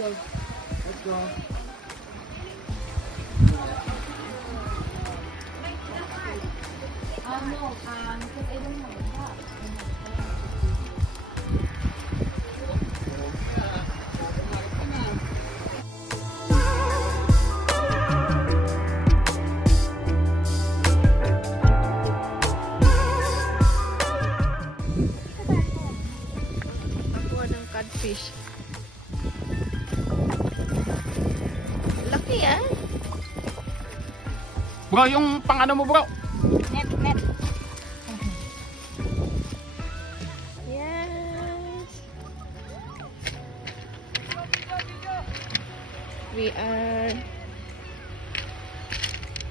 go. Let's go. No, because I don't have a cup. Nakuha ng catfish. Laki ah. Bro, yung pang ano mo bro? Net. Yes.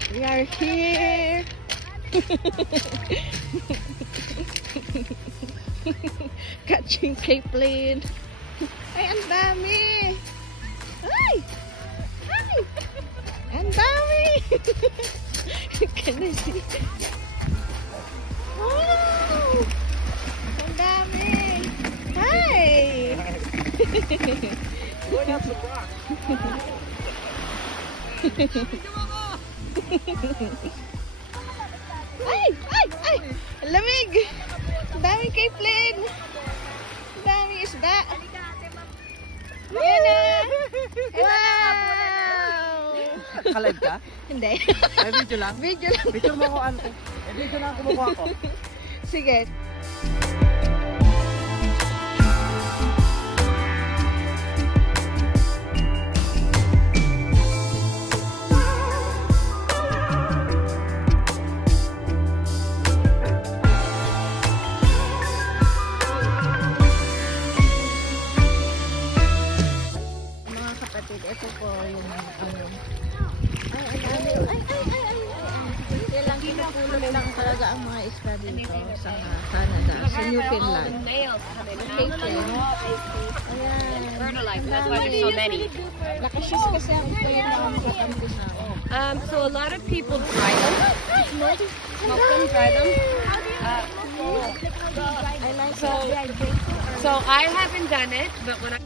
We are here. Catching capelin. Ay, ang dami. Ay! Ay! Ang dami. Can I see? Wow! Ang dami. Hi! Ay! Ang lamig! Ang daming capelin! Ang daming isda! Ayan na! Wow! Kalive ka? Hindi. Ay, video lang? Video lang. Picture mo ako ano? Video lang kumukuha ko. Sige. Mga kapatid, ito po yung ano. Ay. Kailang kinupulot lang talaga ang mga isda dito sa Canada, sa Newfoundland. Ayan. That's why there's so many. Nakashis kasi ang ito yung mga makakampi sa akin. So a lot of people dry them, smoke them, dry them. I like So I haven't done it, but when I